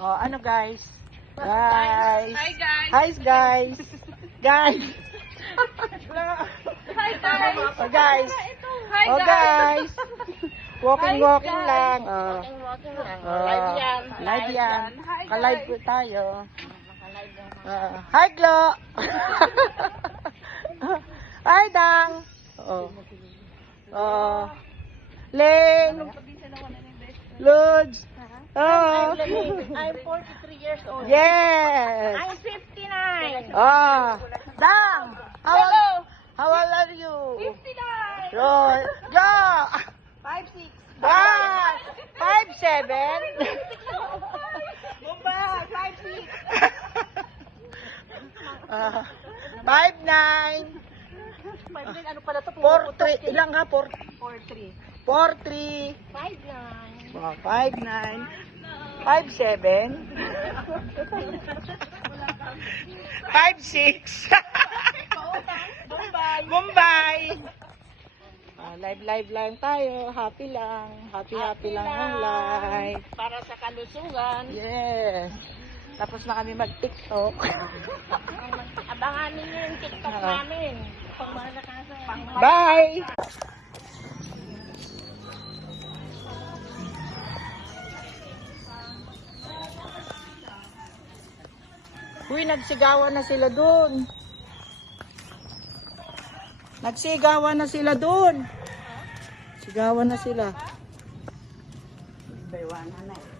Oh, ano guys? Guys. Hi guys. Hi guys. Guys. Hi guys. Oh guys. Hi Oh guys. guys. Walking lang. Oh. Walking lang. Oh. Live yan. Live yan. Hi Ka-live guys. po tayo. Hi Glo. Hi Dang. Oh. Oh. Ling. Lods. Oh. I'm 43 years old. Yes. I'm 59. Ah. Dang. Hello. How old are you? 59. Roy. Yeah. 5'6". 5'7". Bumba, 5'6". 5'9". 5'9", ano pala to? 4'3". Ilang ka? 4'3". 4'3". 5'9". 5'9". 5'7". 5'6". Bombay. Mumbai. Live lang tayo. Happy lang. Happy lang ang live. Para sa kalusugan. Yes. Tapos na kami mag-TikTok. Abangan ninyo yung TikTok namin. Bye! Uy, nagsigawan na sila dun. Nagsigawan na sila dun. Sigawan na sila. Baywana na eh.